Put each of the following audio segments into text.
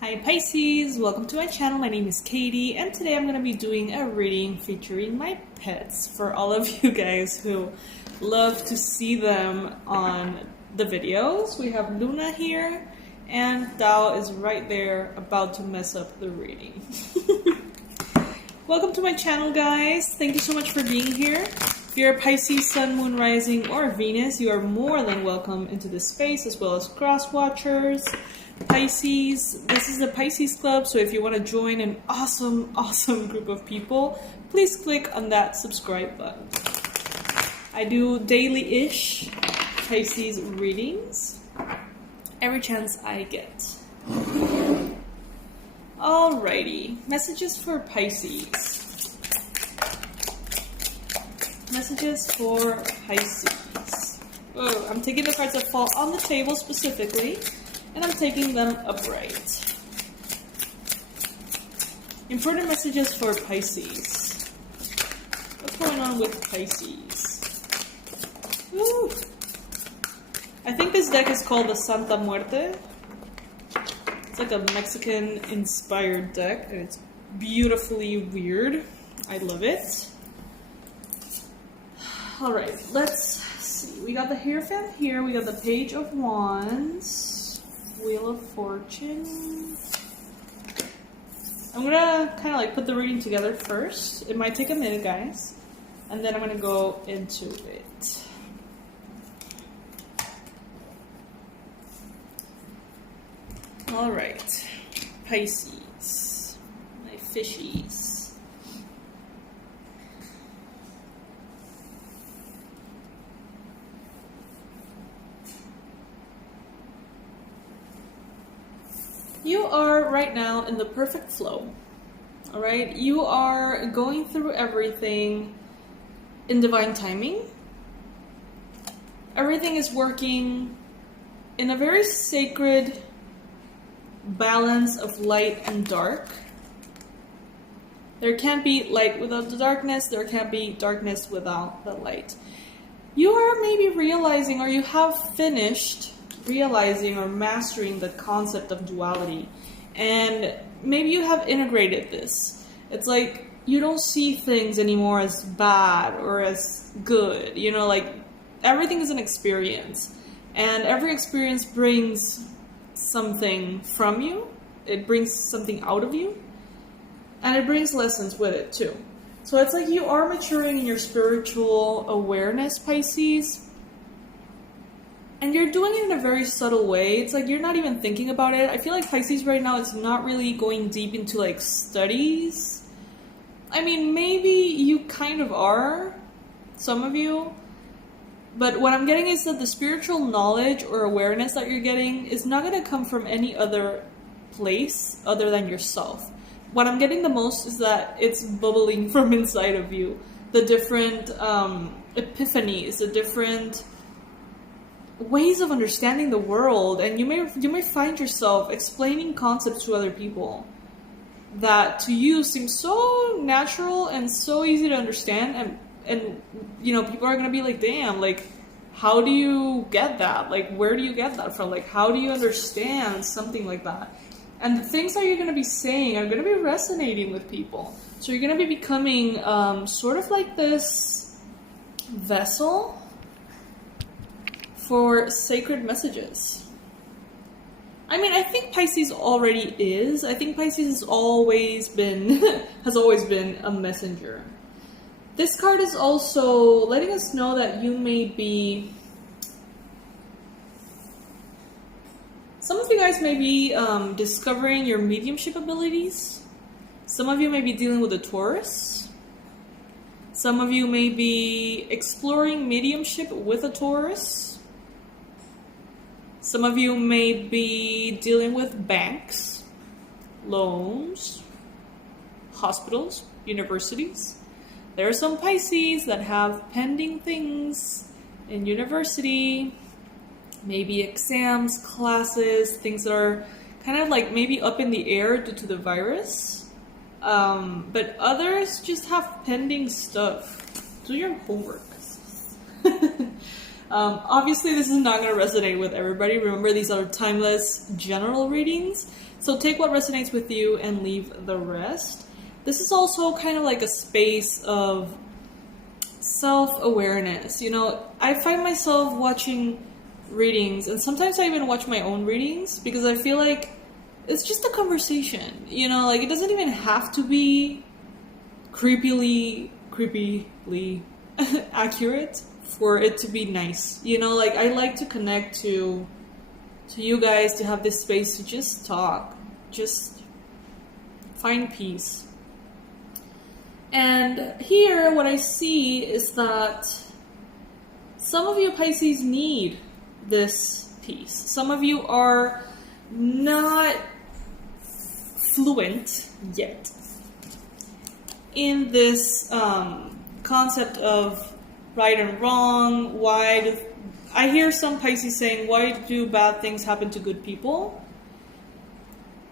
Hi Pisces, welcome to my channel. My name is Katie and today I'm going to be doing a reading featuring my pets for all of you guys who love to see them on the videos. We have Luna here and Dao is right there about to mess up the reading. Welcome to my channel, guys. Thank you so much for being here. If you're a Pisces, Sun, Moon, Rising, or Venus, you are more than welcome into this space, as well as cross watchers. Pisces, this is the Pisces Club, so if you want to join an awesome group of people, please click on that subscribe button. I do daily-ish Pisces readings every chance I get. Alrighty, messages for Pisces. Messages for Pisces. Oh, I'm taking the cards that fall on the table specifically, and I'm taking them upright. Important messages for Pisces. What's going on with Pisces? Woo. I think this deck is called the Santa Muerte. It's like a Mexican-inspired deck, and it's beautifully weird. I love it. Alright, let's see. We got the Hierophant here. We got the Page of Wands. Wheel of Fortune. I'm gonna kind of like put the reading together first. It might take a minute, guys. And then I'm gonna go into it. Alright. Pisces. My fishies. You are right now in the perfect flow, all right? You are going through everything in divine timing. Everything is working in a very sacred balance of light and dark. There can't be light without the darkness. There can't be darkness without the light. You are maybe realizing, or you have finished realizing or mastering the concept of duality, and maybe you have integrated this. It's like you don't see things anymore as bad or as good, you know, like everything is an experience, and every experience brings something from you, it brings something out of you, and it brings lessons with it too. So it's like you are maturing in your spiritual awareness, Pisces. And you're doing it in a very subtle way. It's like you're not even thinking about it. I feel like Pisces right now is not really going deep into like studies. I mean, maybe you kind of are, some of you. But what I'm getting is that the spiritual knowledge or awareness that you're getting is not going to come from any other place other than yourself. What I'm getting the most is that it's bubbling from inside of you. The different epiphanies, the different ways of understanding the world, and you may find yourself explaining concepts to other people that to you seem so natural and so easy to understand, and you know, people are gonna be like, damn, like how do you get that? Like where do you get that from? Like how do you understand something like that? And the things that you're gonna be saying are gonna be resonating with people. So you're gonna be becoming sort of like this vessel for sacred messages. I mean, I think Pisces already is. I think Pisces has always been a messenger. This card is also letting us know that you may be, some of you guys may be discovering your mediumship abilities. Some of you may be dealing with a Taurus. Some of you may be exploring mediumship with a Taurus. Some of you may be dealing with banks, loans, hospitals, universities. There are some Pisces that have pending things in university, maybe exams, classes, things that are kind of like maybe up in the air due to the virus. But others just have pending stuff. Do your homework. Obviously, this is not going to resonate with everybody. Remember, these are timeless general readings. So take what resonates with you and leave the rest. This is also kind of like a space of self-awareness. You know, I find myself watching readings, and sometimes I even watch my own readings because I feel like it's just a conversation. You know, like it doesn't even have to be creepily accurate for it to be nice. You know, like I like to connect to you guys, to have this space to just talk, just find peace. And here what I see is that some of you Pisces need this peace. Some of you are not fluent yet in this concept of right and wrong. I hear some Pisces saying, why do bad things happen to good people?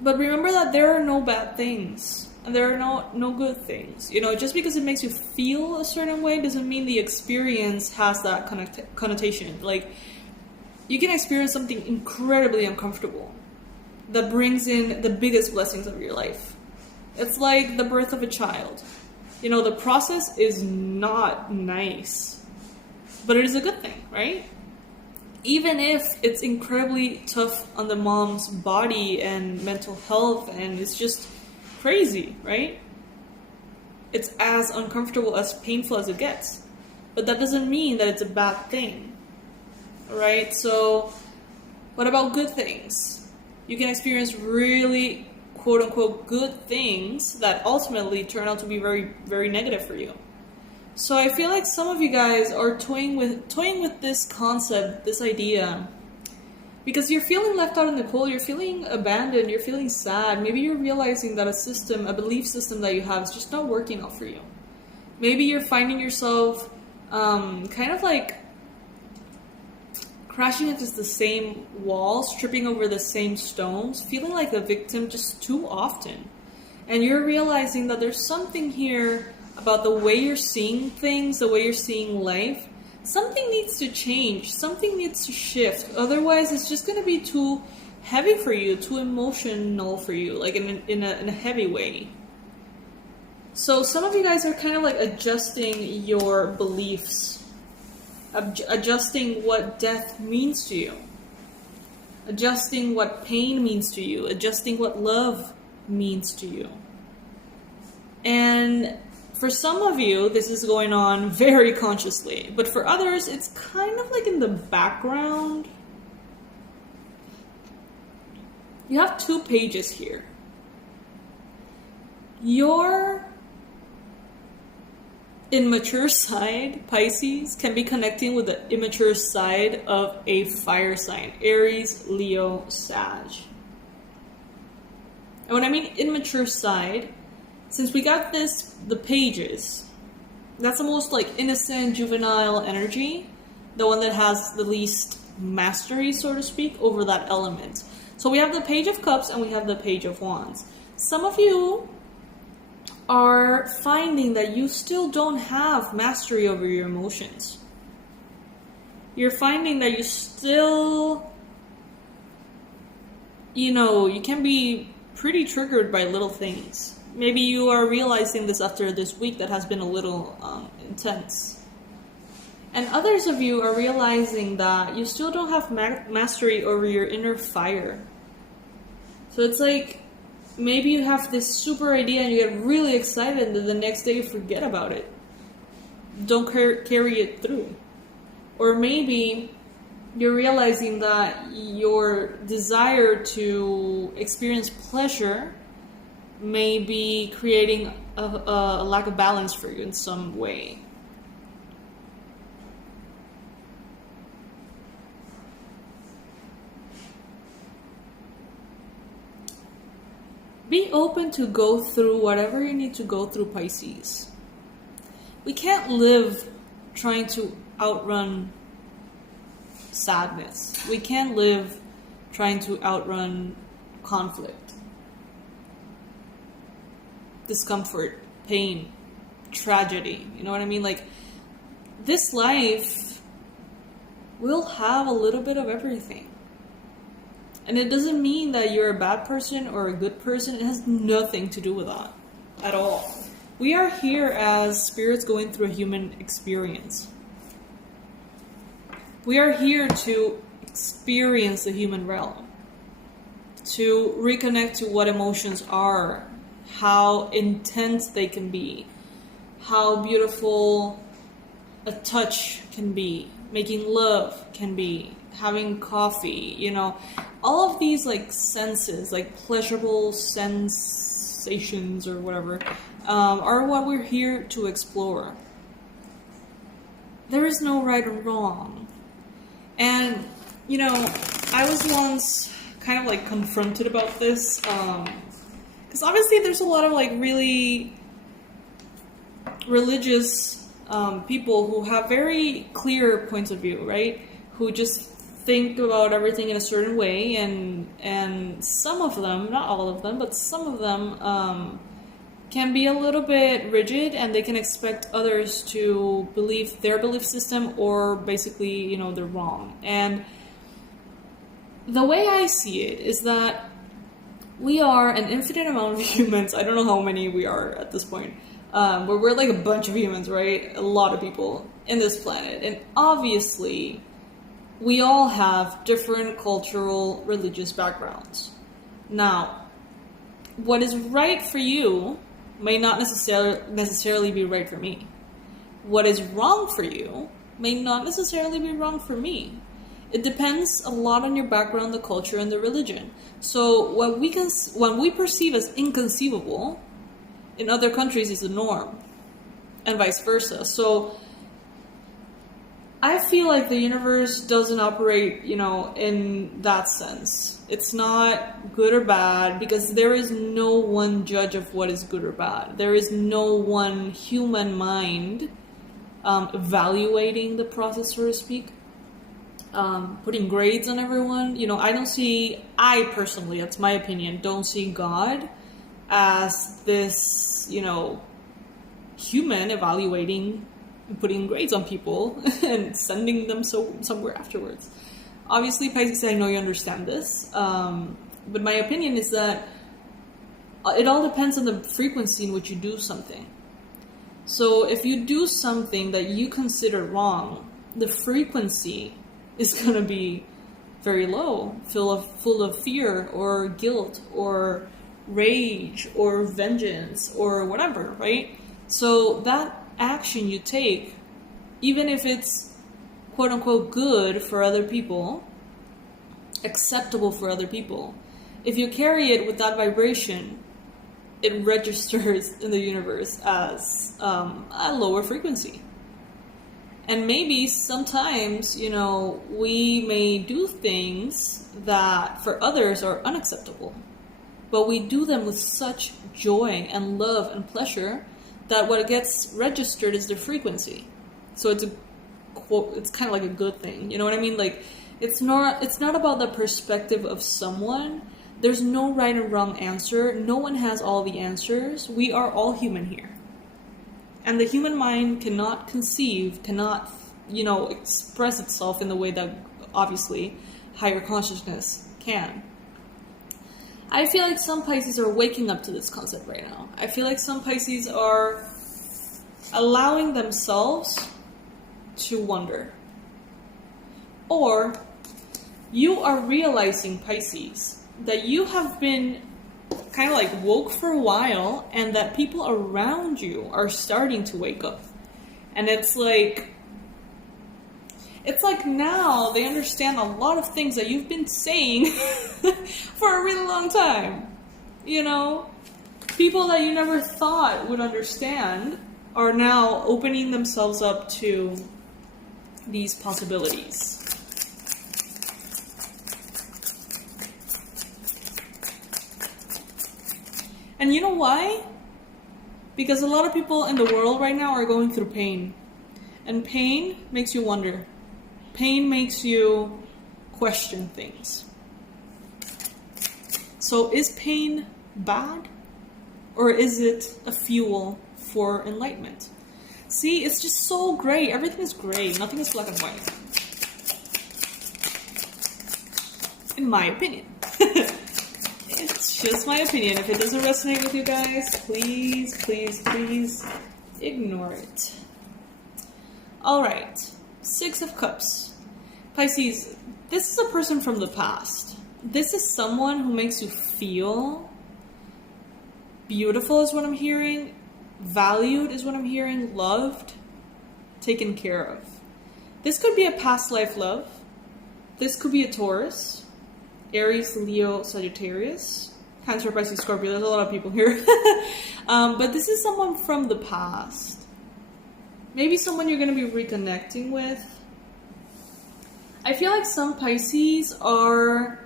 But remember that there are no bad things and there are no good things. You know, just because it makes you feel a certain way doesn't mean the experience has that connotation. Like, you can experience something incredibly uncomfortable that brings in the biggest blessings of your life. It's like the birth of a child. You know, the process is not nice, but it is a good thing, right? Even if it's incredibly tough on the mom's body and mental health, and it's just crazy, right? It's as uncomfortable, as painful as it gets. But that doesn't mean that it's a bad thing, right? So what about good things? You can experience really quote-unquote good things that ultimately turn out to be very, very negative for you. So I feel like some of you guys are toying with this concept, this idea, because you're feeling left out in the cold, you're feeling abandoned, you're feeling sad. Maybe you're realizing that a belief system that you have is just not working out for you. Maybe you're finding yourself kind of like crashing into the same walls, tripping over the same stones, feeling like a victim just too often. And you're realizing that there's something here about the way you're seeing things, the way you're seeing life. Something needs to change. Something needs to shift. Otherwise, it's just going to be too heavy for you, too emotional for you, like in a heavy way. So some of you guys are kind of like adjusting your beliefs, adjusting what death means to you, adjusting what pain means to you, adjusting what love means to you. And for some of you, this is going on very consciously, but for others, it's kind of like in the background. You have 2 pages here. Your immature side, Pisces, can be connecting with the immature side of a fire sign, Aries, Leo, Sag. And when I mean immature side, since we got the pages, that's the most like innocent, juvenile energy, the one that has the least mastery, so to speak, over that element. So we have the Page of Cups and we have the Page of Wands. Some of you are finding that you still don't have mastery over your emotions. You're finding that you still, you can be pretty triggered by little things. Maybe you are realizing this after this week that has been a little intense. And others of you are realizing that you still don't have mastery over your inner fire. So it's like, maybe you have this super idea and you get really excited and then the next day you forget about it. Don't carry it through. Or maybe you're realizing that your desire to experience pleasure may be creating a lack of balance for you in some way. Be open to go through whatever you need to go through, Pisces. We can't live trying to outrun sadness. We can't live trying to outrun conflict, discomfort, pain, tragedy. You know what I mean? Like, this life will have a little bit of everything. And it doesn't mean that you're a bad person or a good person. It has nothing to do with that at all. We are here as spirits going through a human experience. We are here to experience the human realm, to reconnect to what emotions are, how intense they can be, how beautiful a touch can be, making love can be, having coffee, you know, all of these like senses, like pleasurable sensations or whatever, are what we're here to explore. There is no right or wrong. And, you know, I was once kind of like confronted about this, because obviously there's a lot of like really religious people who have very clear points of view, right? Who just think about everything in a certain way, and some of them, not all of them, but some of them can be a little bit rigid, and they can expect others to believe their belief system, or basically, you know, they're wrong. And the way I see it is that we are an infinite amount of humans. I don't know how many we are at this point. But we're like a bunch of humans, right? A lot of people in this planet. And obviously, we all have different cultural, religious backgrounds. Now, what is right for you may not necessarily be right for me. What is wrong for you may not necessarily be wrong for me. It depends a lot on your background, the culture, and the religion. So what we perceive as inconceivable in other countries is the norm, and vice versa. So I feel like the universe doesn't operate, you know, in that sense. It's not good or bad, because there is no one judge of what is good or bad. There is no one human mind evaluating the process, so to speak, putting grades on everyone. You know, I personally, that's my opinion, don't see God as this, you know, human evaluating, putting grades on people and sending them somewhere afterwards. Obviously, Pisces, I know you understand this, but my opinion is that it all depends on the frequency in which you do something. So if you do something that you consider wrong, the frequency is going to be very low, full of fear or guilt or rage or vengeance or whatever, right? So that action you take, even if it's quote unquote good for other people, acceptable for other people, if you carry it with that vibration, it registers in the universe as a lower frequency. And maybe sometimes, you know, we may do things that for others are unacceptable, but we do them with such joy and love and pleasure that what gets registered is the frequency. So it's kind of like a good thing. You know what I mean? Like, it's not about the perspective of someone. There's no right and wrong answer. No one has all the answers. We are all human here. And the human mind cannot conceive, you know, express itself in the way that obviously higher consciousness can. I feel like some Pisces are waking up to this concept right now. I feel like some Pisces are allowing themselves to wonder. Or you are realizing, Pisces, that you have been kind of like woke for a while, and that people around you are starting to wake up. And it's like now they understand a lot of things that you've been saying for a really long time. You know, people that you never thought would understand are now opening themselves up to these possibilities. And you know why? Because a lot of people in the world right now are going through pain. And pain makes you wonder. Pain makes you question things. So is pain bad? Or is it a fuel for enlightenment? See, it's just so gray. Everything is gray. Nothing is black and white. In my opinion. It's just my opinion. If it doesn't resonate with you guys, please, please, please ignore it. All right, 6 of Cups. Pisces, this is a person from the past. This is someone who makes you feel beautiful is what I'm hearing, valued is what I'm hearing, loved, taken care of. This could be a past life love. This could be a Taurus, Aries, Leo, Sagittarius, Cancer, Pisces, Scorpio. There's a lot of people here. But this is someone from the past. Maybe someone you're going to be reconnecting with. I feel like some Pisces are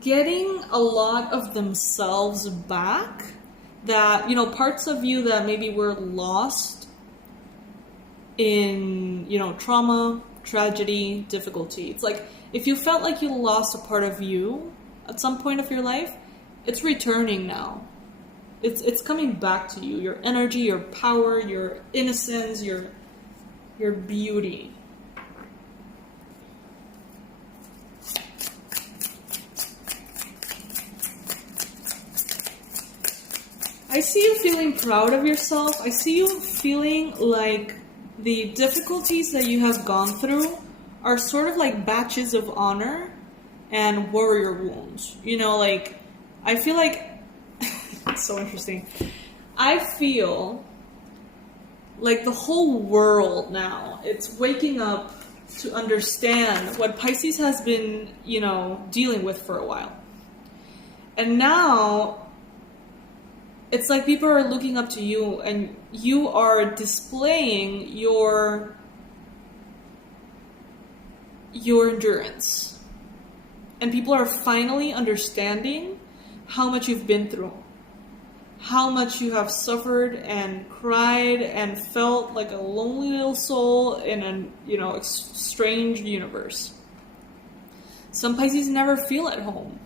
getting a lot of themselves back. That, you know, parts of you that maybe were lost in, you know, trauma, tragedy, difficulty. It's like if you felt like you lost a part of you at some point of your life, it's returning now. It's coming back to you. Your energy, your power, your innocence, your beauty. I see you feeling proud of yourself. I see you feeling like the difficulties that you have gone through are sort of like badges of honor and warrior wounds. You know, like, I feel like, it's so interesting. I feel like the whole world now, it's waking up to understand what Pisces has been, you know, dealing with for a while. And now, it's like people are looking up to you and you are displaying your endurance. And people are finally understanding how much you've been through. How much you have suffered and cried and felt like a lonely little soul in a, you know, strange universe. Some Pisces never feel at home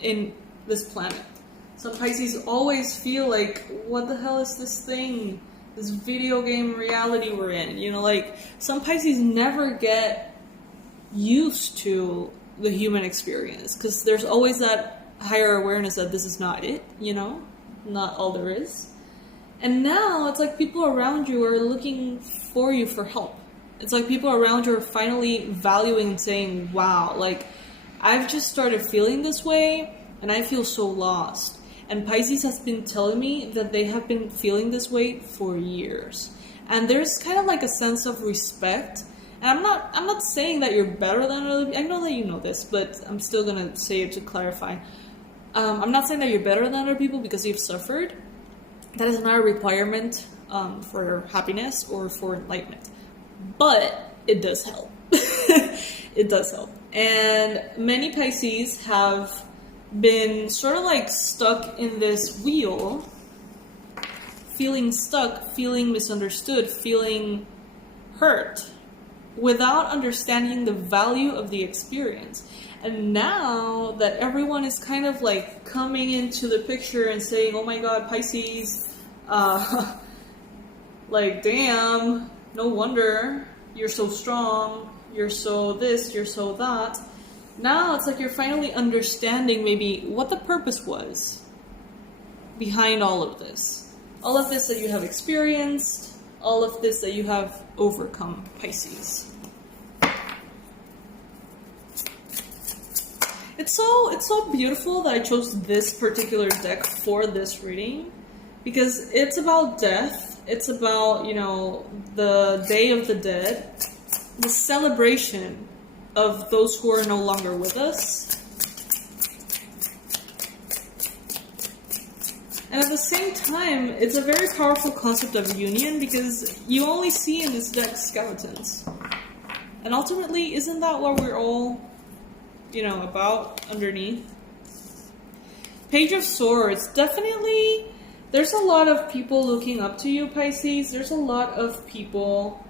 in this planet. Some Pisces always feel like, what the hell is this thing? This video game reality we're in? You know, like, some Pisces never get used to the human experience because there's always that higher awareness that this is not it, you know? Not all there is. And now it's like people around you are looking for you for help. It's like people around you are finally valuing and saying, wow, like, I've just started feeling this way and I feel so lost. And Pisces has been telling me that they have been feeling this way for years. And there's kind of like a sense of respect. And I'm not saying that you're better than other people. I know that you know this, but I'm still going to say it to clarify. I'm not saying that you're better than other people because you've suffered. That is not a requirement for happiness or for enlightenment. But it does help. It does help. And many Pisces have been sort of like stuck in this wheel, feeling stuck, feeling misunderstood, feeling hurt, without understanding the value of the experience. And now that everyone is kind of like coming into the picture and saying, oh my god, Pisces, like, damn, no wonder you're so strong, you're so this, you're so that. Now it's like you're finally understanding maybe what the purpose was behind all of this. All of this that you have experienced, all of this that you have overcome, Pisces. It's so beautiful that I chose this particular deck for this reading because it's about death. It's about, you know, the Day of the Dead, the celebration of those who are no longer with us. And at the same time, it's a very powerful concept of union because you only see in this deck skeletons. And ultimately, isn't that what we're all, you know, about underneath? Page of Swords. Definitely, there's a lot of people looking up to you, Pisces. There's a lot of people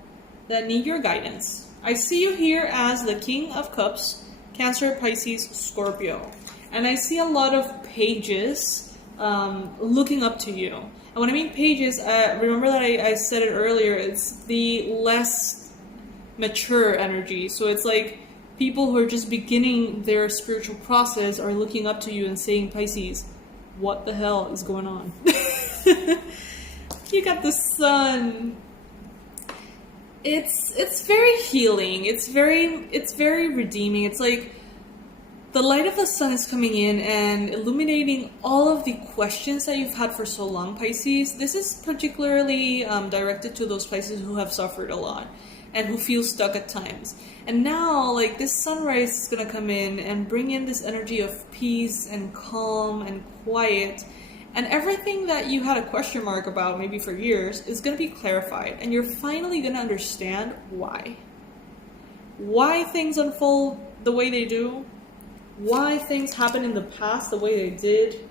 that need your guidance. I see you here as the King of Cups, Cancer, Pisces, Scorpio. And I see a lot of pages looking up to you. And when I mean pages, remember that I said it earlier, it's the less mature energy. So it's like People who are just beginning their spiritual process are looking up to you and saying, Pisces, what the hell is going on? You got the sun. It's very healing. It's very redeeming. It's like the light of the sun is coming in and illuminating all of the questions that you've had for so long, Pisces. This is particularly directed to those Pisces who have suffered a lot and who feel stuck at times. And now, like, this sunrise is going to come in and bring in this energy of peace and calm and quiet. And everything that you had a question mark about maybe for years is going to be clarified. And you're finally going to understand why. Why things unfold the way they do. Why things happen in the past the way they did.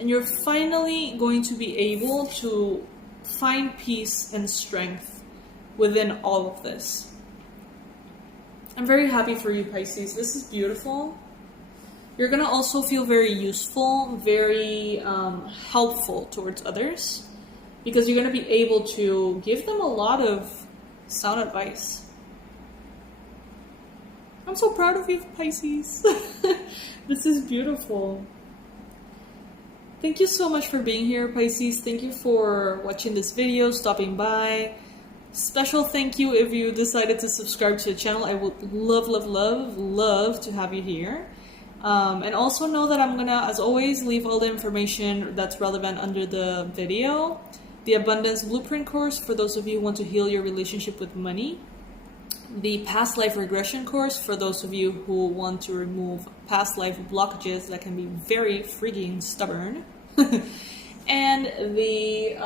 And you're finally going to be able to find peace and strength within all of this. I'm very happy for you, Pisces. This is beautiful. You're going to also feel very useful, very helpful towards others, because you're going to be able to give them a lot of sound advice. I'm so proud of you, Pisces. This is beautiful. Thank you so much for being here, Pisces. Thank you for watching this video, stopping by. Special thank you if you decided to subscribe to the channel. I would love to have you here. And also know that I'm gonna, as always, leave all the information that's relevant under the video. The Abundance Blueprint course for those of you who want to heal your relationship with money. The Past Life Regression course for those of you who want to remove past life blockages that can be very freaking stubborn. And the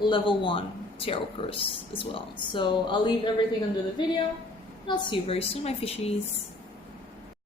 Level 1 Tarot course as well. So I'll leave everything under the video, and I'll see you very soon, my fishies.